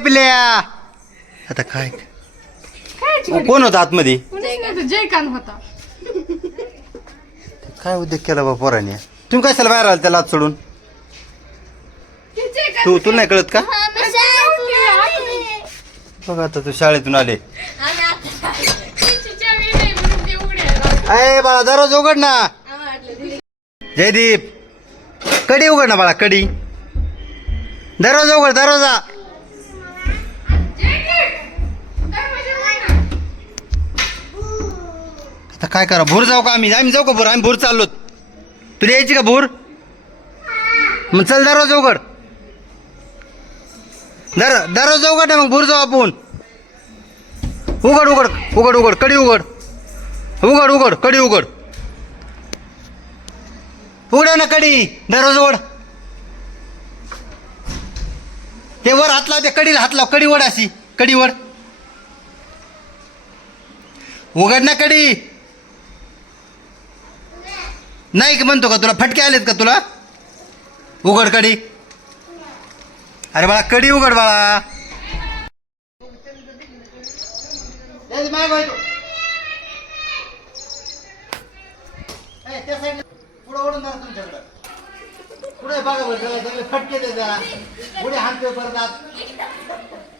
पिल्या आता काय कोण होता आतमध्ये जयकांत होता. काय उद्योग केला बा पोराने तुम्ही कशाला बाहेर आला त्याला आत सोडून तुला नाही कळत का बघा आता तू शाळेतून आले अय बाळा दरवाजा उघड ना जयदीप कडी उघड ना बाळा कडी दरवाजा उघड दरवाजा आता काय करा भूर जाऊ का आम्ही जाऊ का भूर आम्ही भूर चाललो तुला यायची का भूर मग चल दरवाजा उघड दरवाजा उघड ना मग भूर जाऊ आपण उघड उघड उघड उघड कडी उघड उघड उघड कडी उघड उघडा ना कडी दरवाजा उघड ते वर हात लाव त्या कडीला हात लाव कडी वड अशी कडी वड उघड ना कडी नाही की म्हणतो का तुला फटके आलेत का तुला उघड कडी अरे बाळा कडी उघड बाळा पुढे ओढून जा तुमच्याकडं पुढे बघा बरं फटके दे जरा पुढे हात परत